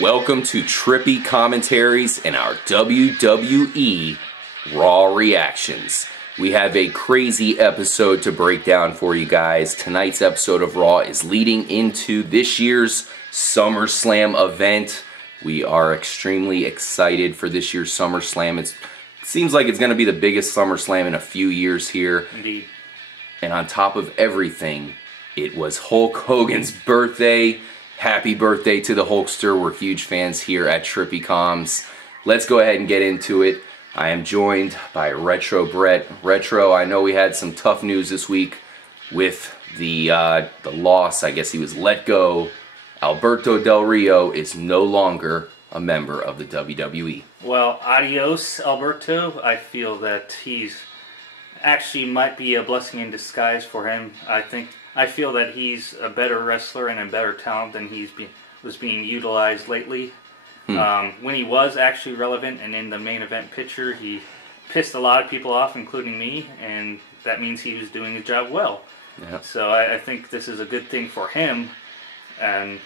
Welcome to Trippy Commentaries and our WWE RAW reactions. We have a crazy episode to break down for you guys. Tonight's episode of RAW is leading into this year's SummerSlam event. We are extremely excited for this year's SummerSlam. It seems like it's going to be the biggest SummerSlam in a few years here. Indeed. And on top of everything, it was Hulk Hogan's birthday. Happy birthday to the Hulkster. We're huge fans here at Trippy Comms. Let's go ahead and get into it. I am joined by Retro Brett. Retro, I know we had some tough news this week with the loss. I guess he was let go. Alberto Del Rio is no longer a member of the WWE. Well, adios, Alberto. I feel that he's actually might be a blessing in disguise for him. I feel that he's a better wrestler and a better talent than was being utilized lately. When he was actually relevant and in the main event picture, he pissed a lot of people off, including me, and that means he was doing his job well. Yep. So I think this is a good thing for him, and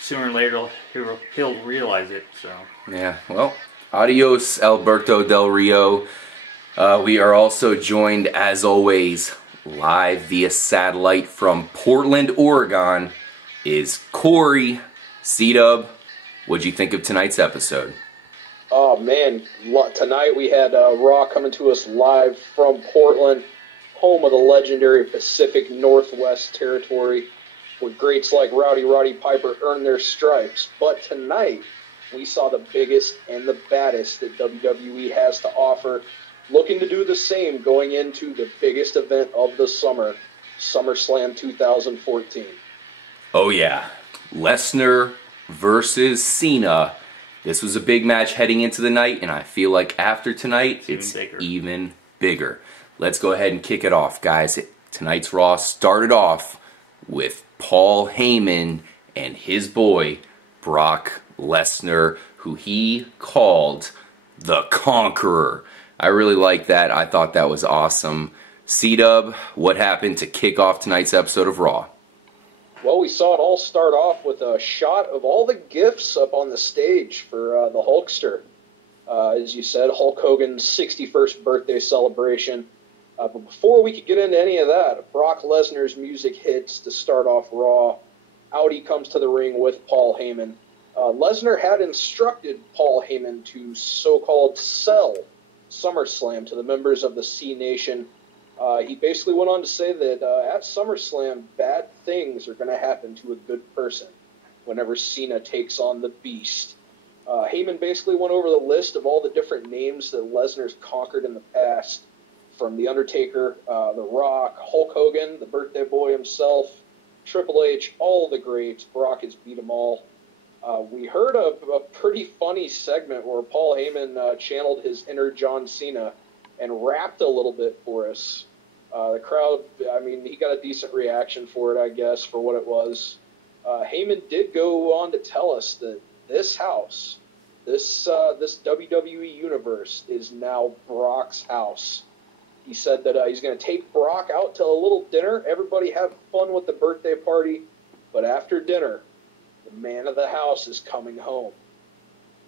sooner or later he'll realize it. So yeah, well, adios, Alberto Del Rio. We are also joined, as always, live via satellite from Portland, Oregon, is Corey. C-Dub, what'd you think of tonight's episode? Oh man, tonight we had Raw coming to us live from Portland, home of the legendary Pacific Northwest territory, where greats like Roddy Piper earned their stripes. But tonight, we saw the biggest and the baddest that WWE has to offer, looking to do the same going into the biggest event of the summer, SummerSlam 2014. Oh yeah, Lesnar versus Cena. This was a big match heading into the night, and I feel like after tonight, it's even bigger. Let's go ahead and kick it off, guys. Tonight's Raw started off with Paul Heyman and his boy, Brock Lesnar, who he called the Conqueror. I really like that. I thought that was awesome. C-Dub, what happened to kick off tonight's episode of Raw? Well, we saw it all start off with a shot of all the gifts up on the stage for the Hulkster. As you said, Hulk Hogan's 61st birthday celebration. But before we could get into any of that, Brock Lesnar's music hits to start off Raw. Out he comes to the ring with Paul Heyman. Lesnar had instructed Paul Heyman to so-called sell SummerSlam to the members of the C Nation. He basically went on to say that at SummerSlam, bad things are going to happen to a good person whenever Cena takes on the Beast. Heyman basically went over the list of all the different names that Lesnar's conquered in the past, from The Undertaker, The Rock, Hulk Hogan, the birthday boy himself, Triple H, all the greats. Brock has beat them all. We heard a pretty funny segment where Paul Heyman channeled his inner John Cena and rapped a little bit for us. The crowd, I mean, he got a decent reaction for it, I guess, for what it was. Heyman did go on to tell us that this house, this WWE Universe, is now Brock's house. He said that he's going to take Brock out to a little dinner. Everybody have fun with the birthday party, but after dinner, the man of the house is coming home.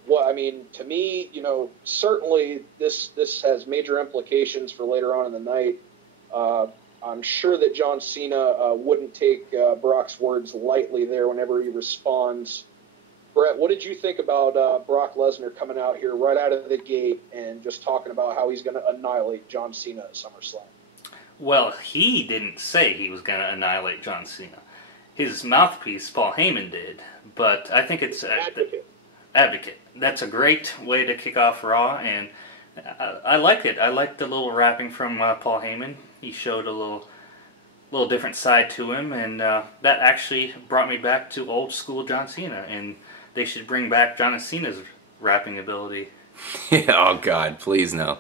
Well, I mean, to me, you know, certainly this has major implications for later on in the night. I'm sure that John Cena wouldn't take Brock's words lightly there whenever he responds. Brett, what did you think about Brock Lesnar coming out here right out of the gate and just talking about how he's going to annihilate John Cena at SummerSlam? Well, he didn't say he was going to annihilate John Cena. His mouthpiece, Paul Heyman, did. But I think it's Advocate. That's a great way to kick off Raw, and I like it. I like the little rapping from Paul Heyman. He showed a little different side to him, and that actually brought me back to old school John Cena, and they should bring back John Cena's rapping ability. Oh God, please no.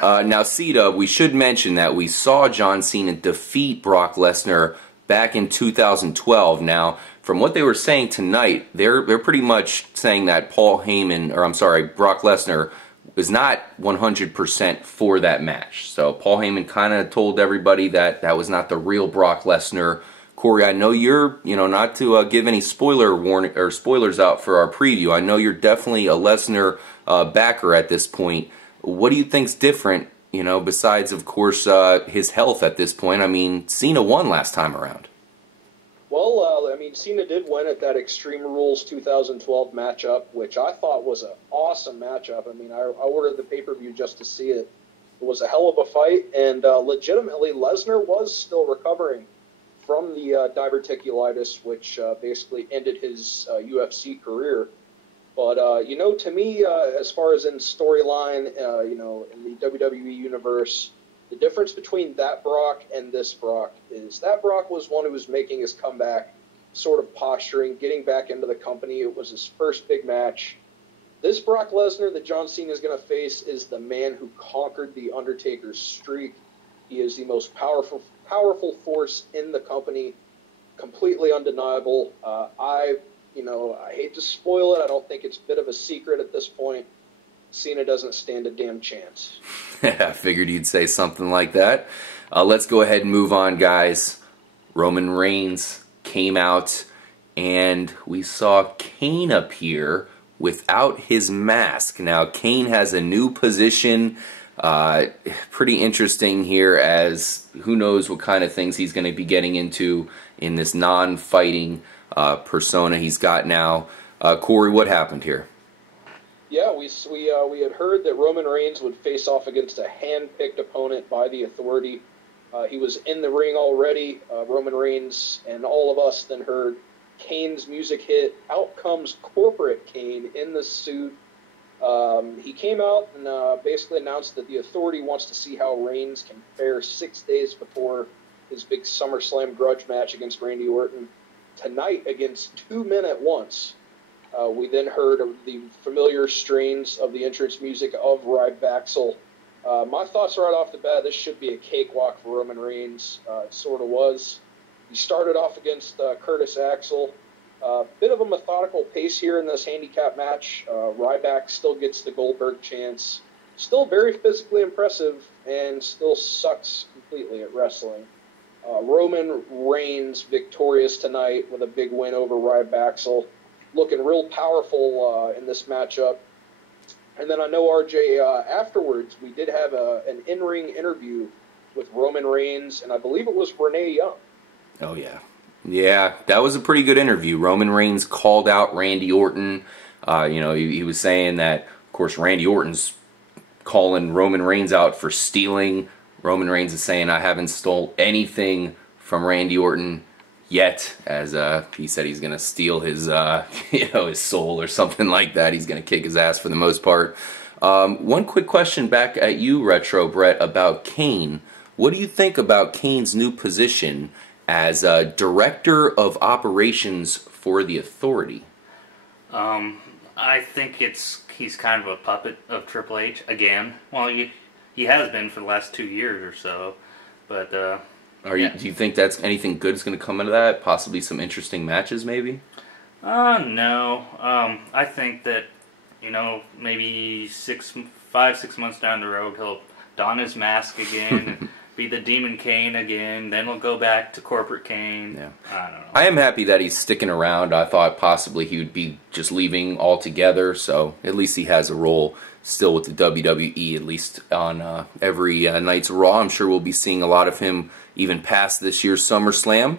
Now, C-Dub, we should mention that we saw John Cena defeat Brock Lesnar back in 2012. Now, from what they were saying tonight, they're pretty much saying that Brock Lesnar was not 100% for that match. So Paul Heyman kind of told everybody that that was not the real Brock Lesnar Corey, I know you're, not to give any spoiler warning or spoilers out for our preview. I know you're definitely a Lesnar backer at this point. What do you think's different, besides, of course, his health at this point? I mean, Cena won last time around. Well, Cena did win at that Extreme Rules 2012 matchup, which I thought was an awesome matchup. I mean, I ordered the pay-per-view just to see it. It was a hell of a fight, and legitimately, Lesnar was still recovering from the diverticulitis, which basically ended his UFC career. But, to me, as far as in storyline, in the WWE Universe, the difference between that Brock and this Brock is that Brock was one who was making his comeback, sort of posturing, getting back into the company. It was his first big match. This Brock Lesnar that John Cena is going to face is the man who conquered the Undertaker's streak. He is the most powerful force in the company, completely undeniable. I hate to spoil it. I don't think it's a bit of a secret at this point. Cena doesn't stand a damn chance. I figured you'd say something like that. Let's go ahead and move on, guys. Roman Reigns came out, and we saw Kane appear without his mask. Now, Kane has a new position. Pretty interesting here, as who knows what kind of things he's going to be getting into in this non-fighting persona he's got now. Corey, what happened here? Yeah, we had heard that Roman Reigns would face off against a hand-picked opponent by the Authority. He was in the ring already. Roman Reigns and all of us then heard Kane's music hit. Out comes corporate Kane in the suit. He came out and basically announced that the Authority wants to see how Reigns can fare 6 days before his big SummerSlam grudge match against Randy Orton tonight against two men at once. We then heard of the familiar strains of the entrance music of Ryback. My thoughts right off the bat, this should be a cakewalk for Roman Reigns. It sort of was. He started off against Curtis Axel. Bit of a methodical pace here in this handicap match. Ryback still gets the Goldberg chance. Still very physically impressive and still sucks completely at wrestling. Roman Reigns victorious tonight with a big win over Ryback. Looking real powerful in this matchup. And then I know, RJ, afterwards, we did have an in-ring interview with Roman Reigns, and I believe it was Renee Young. Oh, yeah. Yeah, that was a pretty good interview. Roman Reigns called out Randy Orton. He was saying that, of course, Randy Orton's calling Roman Reigns out for stealing. Roman Reigns is saying, I haven't stole anything from Randy Orton yet, as he said he's going to steal his, his soul or something like that. He's going to kick his ass for the most part. One quick question back at you, Retro Brett, about Kane. What do you think about Kane's new position as Director of Operations for the Authority? I think he's kind of a puppet of Triple H again. Well, he has been for the last 2 years or so, but do you think that's anything good is going to come out of that? Possibly some interesting matches, maybe? No. I think that, maybe 5-6 months down the road, he'll don his mask again and be the Demon Kane again. Then we'll go back to Corporate Kane. Yeah. I don't know. I am happy that he's sticking around. I thought possibly he would be just leaving altogether, so at least he has a role still with the WWE, at least on every night's Raw. I'm sure we'll be seeing a lot of him even past this year's SummerSlam.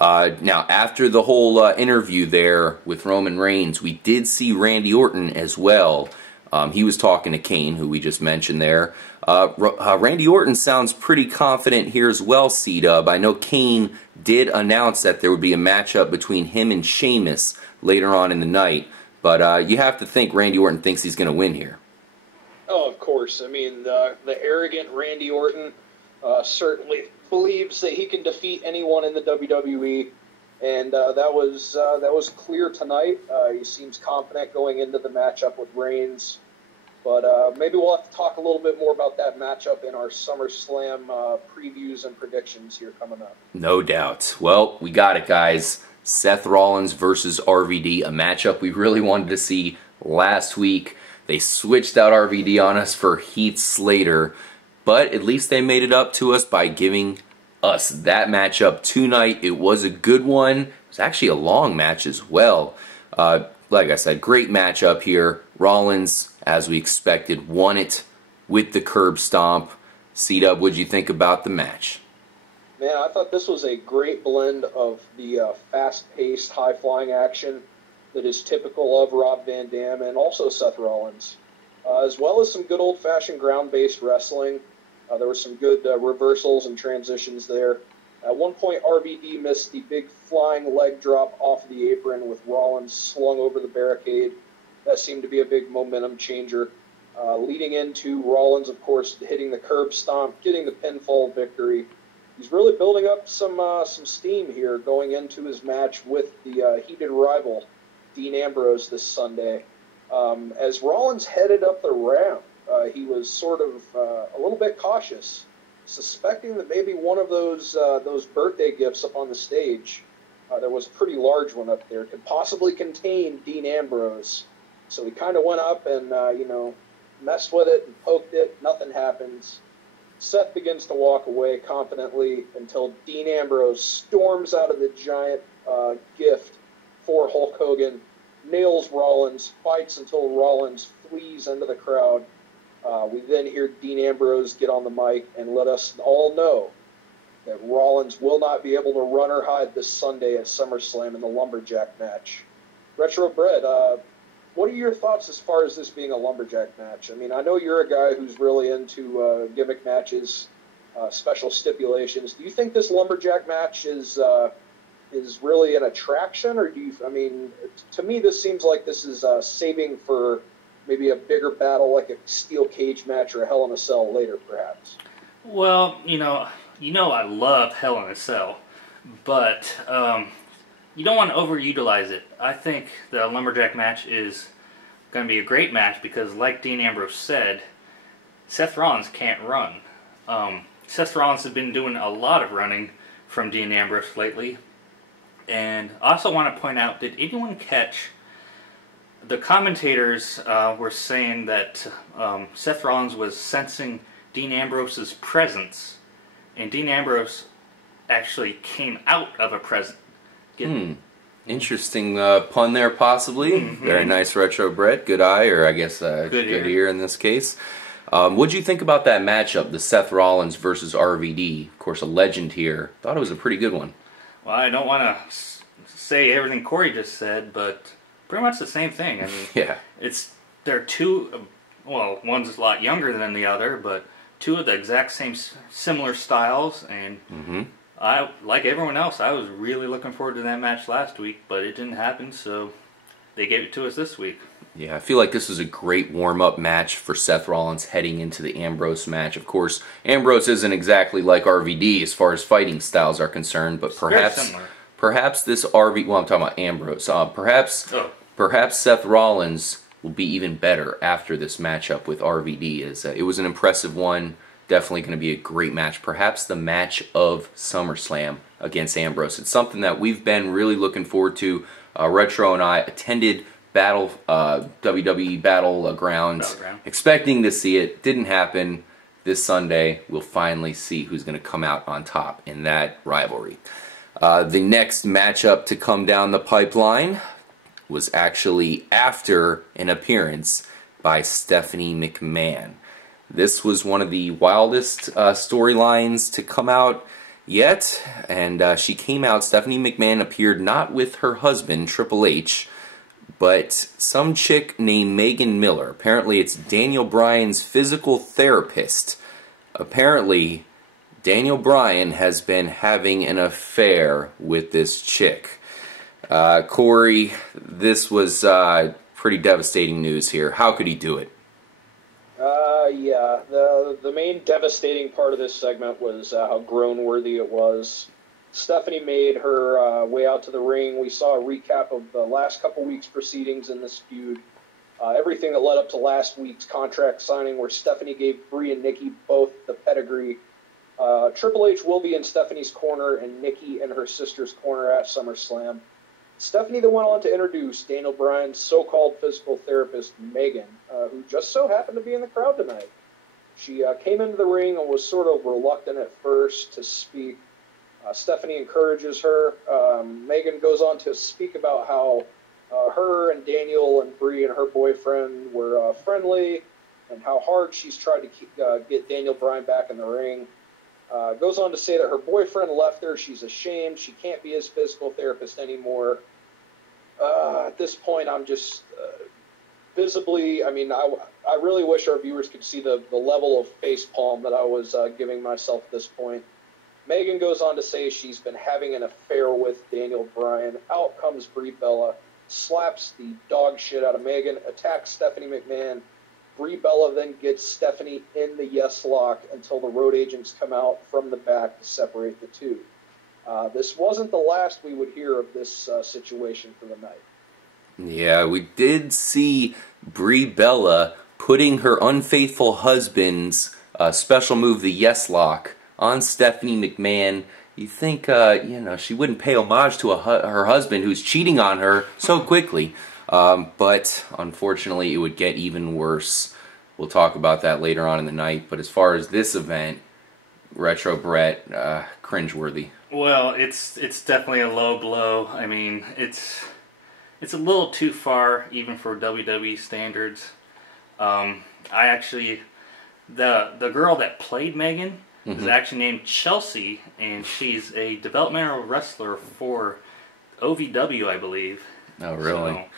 Now, after the whole interview there with Roman Reigns, we did see Randy Orton as well. He was talking to Kane, who we just mentioned there. Randy Orton sounds pretty confident here as well, C-Dub. I know Kane did announce that there would be a matchup between him and Sheamus later on in the night. But you have to think Randy Orton thinks he's going to win here. Oh, of course. I mean, the arrogant Randy Orton certainly believes that he can defeat anyone in the WWE, and that was clear tonight. He seems confident going into the matchup with Reigns, but maybe we'll have to talk a little bit more about that matchup in our SummerSlam previews and predictions here coming up. No doubt. Well, we got it, guys. Seth Rollins versus RVD, a matchup we really wanted to see last week. They switched out RVD on us for Heath Slater, but at least they made it up to us by giving us that matchup tonight. It was a good one. It was actually a long match as well. Like I said, great matchup here. Rollins, as we expected, won it with the curb stomp. C-Dub, what'd you think about the match? Man, I thought this was a great blend of the fast-paced, high-flying action that is typical of Rob Van Dam and also Seth Rollins, as well as some good old-fashioned ground-based wrestling. There were some good reversals and transitions there. At one point, RVD missed the big flying leg drop off the apron with Rollins slung over the barricade. That seemed to be a big momentum changer. Leading into Rollins, of course, hitting the curb stomp, getting the pinfall victory. He's really building up some steam here going into his match with the heated rival, Dean Ambrose, this Sunday. As Rollins headed up the ramp, he was sort of a little bit cautious, suspecting that maybe one of those birthday gifts up on the stage, there was a pretty large one up there, could possibly contain Dean Ambrose. So he kind of went up and, messed with it and poked it. Nothing happens. Seth begins to walk away confidently until Dean Ambrose storms out of the giant gift for Hulk Hogan, nails Rollins, fights until Rollins flees into the crowd. We then hear Dean Ambrose get on the mic and let us all know that Rollins will not be able to run or hide this Sunday at SummerSlam in the Lumberjack match. Retro Bread, what are your thoughts as far as this being a Lumberjack match? I mean, I know you're a guy who's really into gimmick matches, special stipulations. Do you think this Lumberjack match is really an attraction, or to me this seems like this is saving for maybe a bigger battle like a steel cage match or a Hell in a Cell later, perhaps? Well, I love Hell in a Cell, but you don't want to overutilize it. I think the Lumberjack match is going to be a great match because, like Dean Ambrose said, Seth Rollins can't run. Seth Rollins has been doing a lot of running from Dean Ambrose lately. And I also want to point out, did anyone catch the commentators were saying that Seth Rollins was sensing Dean Ambrose's presence, and Dean Ambrose actually came out of a present. Interesting pun there, possibly. Mm-hmm. Very nice, Retro Brett. Good eye, or I guess good ear in this case. What'd you think about that matchup, the Seth Rollins versus RVD? Of course, a legend here. Thought it was a pretty good one. Well, I don't want to say everything Corey just said, but pretty much the same thing. I mean, yeah, they're two. Well, one's a lot younger than the other, but two of the exact same similar styles, and I, like everyone else, I was really looking forward to that match last week, but it didn't happen, so they gave it to us this week. Yeah, I feel like this was a great warm-up match for Seth Rollins heading into the Ambrose match. Of course, Ambrose isn't exactly like RVD as far as fighting styles are concerned, but perhaps this I'm talking about Ambrose. Perhaps Seth Rollins will be even better after this matchup with RVD. It was an impressive one. Definitely going to be a great match. Perhaps the match of SummerSlam against Ambrose. It's something that we've been really looking forward to. Retro and I attended WWE Battleground, expecting to see it. Didn't happen. This Sunday, we'll finally see who's going to come out on top in that rivalry. The next matchup to come down the pipeline was actually after an appearance by Stephanie McMahon. This was one of the wildest storylines to come out yet, and she came out. Stephanie McMahon appeared not with her husband, Triple H, but some chick named Megan Miller. Apparently it's Daniel Bryan's physical therapist. Apparently Daniel Bryan has been having an affair with this chick. Corey, this was pretty devastating news here. How could he do it? Yeah, the main devastating part of this segment was how groan-worthy it was. Stephanie made her way out to the ring. We saw a recap of the last couple weeks' proceedings in this feud. Everything that led up to last week's contract signing, where Stephanie gave Brie and Nikki both the pedigree. Triple H will be in Stephanie's corner and Nikki in her sister's corner at SummerSlam. Stephanie then went on to introduce Daniel Bryan's so-called physical therapist, Megan, who just so happened to be in the crowd tonight. She came into the ring and was sort of reluctant at first to speak, Stephanie encourages her. Megan goes on to speak about how her and Daniel and Brie and her boyfriend were friendly, and how hard she's tried to get Daniel Bryan back in the ring. Goes on to say that her boyfriend left her. She's ashamed. She can't be his physical therapist anymore. At this point, I'm just visibly, I mean, I really wish our viewers could see the level of facepalm that I was giving myself at this point. Megan goes on to say she's been having an affair with Daniel Bryan. Out comes Brie Bella, slaps the dog shit out of Megan, attacks Stephanie McMahon. Brie Bella then gets Stephanie in the yes lock until the road agents come out from the back to separate the two. This wasn't the last we would hear of this situation for the night. Yeah, we did see Brie Bella putting her unfaithful husband's special move, the yes lock, on Stephanie McMahon. You think, she wouldn't pay homage to her husband who's cheating on her so quickly. But unfortunately, it would get even worse. We'll talk about that later on in the night. But as far as this event, Retro Brett, cringeworthy. Well, it's definitely a low blow. I mean, it's a little too far even for WWE standards. The girl that played Megan is actually named Chelsea, and she's a developmental wrestler for OVW, I believe. Oh, really?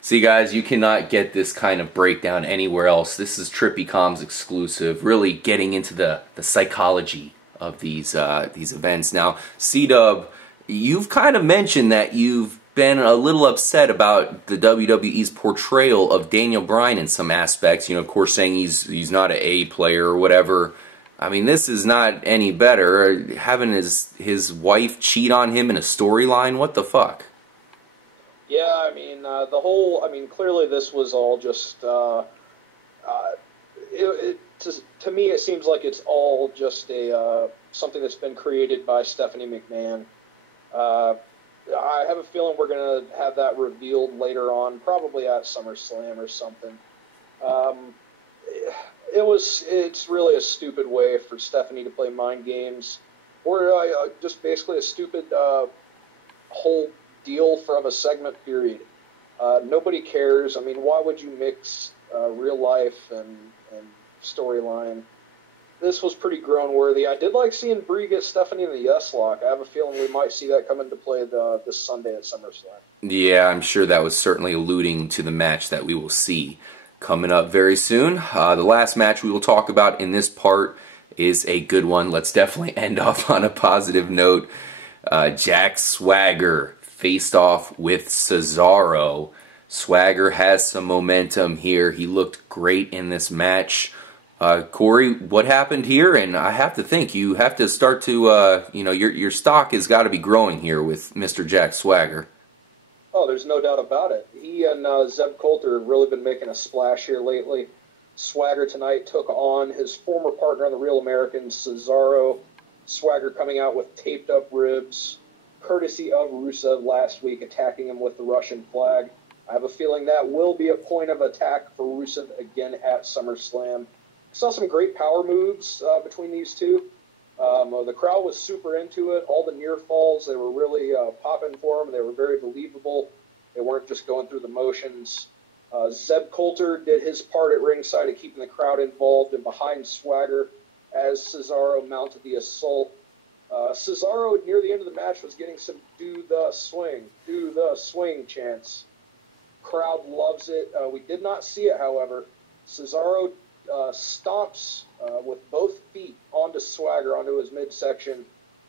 See, guys, you cannot get this kind of breakdown anywhere else. This is Trippy Com's exclusive, really getting into the psychology of these events. Now, C-Dub, you've kind of mentioned that you've been a little upset about the WWE's portrayal of Daniel Bryan in some aspects. Of course, saying he's not an A player or whatever. I mean, this is not any better. Having his wife cheat on him in a storyline, what the fuck? Yeah, I mean, clearly this was all just, to me it seems like it's all just something that's been created by Stephanie McMahon. I have a feeling we're going to have that revealed later on, probably at SummerSlam or something. It's really a stupid way for Stephanie to play mind games, or just basically a stupid whole deal from a segment period. Nobody cares. I mean, why would you mix real life and storyline? This was pretty groan-worthy. I did like seeing Brie get Stephanie in the yes lock. I have a feeling we might see that come into play this Sunday at SummerSlam. Yeah, I'm sure that was certainly alluding to the match that we will see coming up very soon. The last match we will talk about in this part is a good one. Let's definitely end off on a positive note. Jack Swagger faced off with Cesaro. Swagger has some momentum here. He looked great in this match. Corey, what happened here? And I have to think you have to start to, your stock has got to be growing here with Mr. Jack Swagger. Oh, there's no doubt about it. He and Zeb Coulter have really been making a splash here lately. Swagger tonight took on his former partner on the Real Americans, Cesaro. Swagger coming out with taped up ribs, courtesy of Rusev last week, attacking him with the Russian flag. I have a feeling that will be a point of attack for Rusev again at SummerSlam. Saw some great power moves between these two. The crowd was super into it. All the near falls, they were really popping for them. They were very believable. They weren't just going through the motions. Zeb Coulter did his part at ringside of keeping the crowd involved and behind Swagger as Cesaro mounted the assault. Cesaro, near the end of the match, was getting some do the swing chants. Crowd loves it. We did not see it, however. Cesaro stomps with both feet onto Swagger, onto his midsection,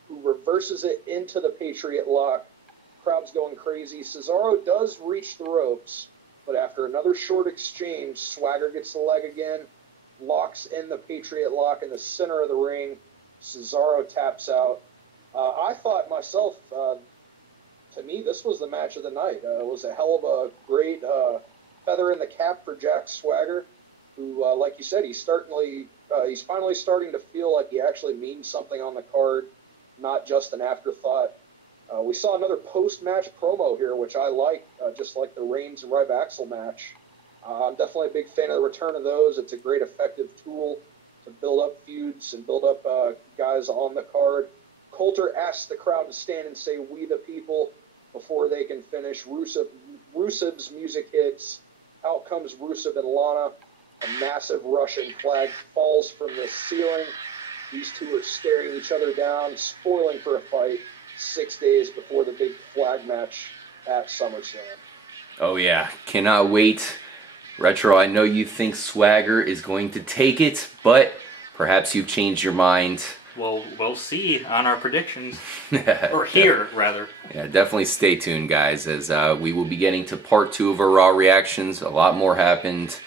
who reverses it into the Patriot Lock. Crowd's going crazy. Cesaro does reach the ropes, but after another short exchange, Swagger gets the leg again, locks in the Patriot Lock in the center of the ring. Cesaro taps out. I thought myself, to me, this was the match of the night. It was a hell of a great feather in the cap for Jack Swagger, who, like you said, he's finally starting to feel like he actually means something on the card, not just an afterthought. We saw another post-match promo here, which I like, just like the Reigns and Ryback match. I'm definitely a big fan of the return of those. It's a great effective tool to build up feuds and build up guys on the card. Coulter asks the crowd to stand and say, "We the people," before they can finish. Rusev's music hits. Out comes Rusev and Lana. A massive Russian flag falls from the ceiling. These two are staring each other down, spoiling for a fight 6 days before the big flag match at SummerSlam. Oh yeah, cannot wait. Retro, I know you think Swagger is going to take it, but perhaps you've changed your mind. Well, we'll see on our predictions. Or here, rather. Yeah, definitely stay tuned, guys, as we will be getting to part 2 of our Raw reactions. A lot more happened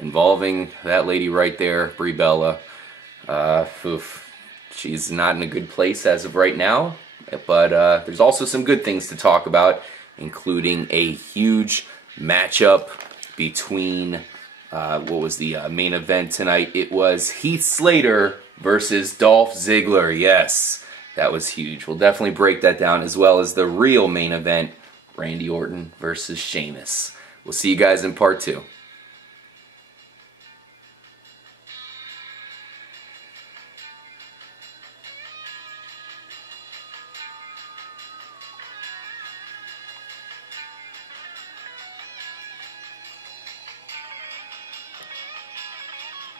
involving that lady right there, Brie Bella. She's not in a good place as of right now, but there's also some good things to talk about, including a huge matchup between, what was the main event tonight? It was Heath Slater versus Dolph Ziggler. Yes, that was huge. We'll definitely break that down, as well as the real main event, Randy Orton versus Sheamus. We'll see you guys in part 2.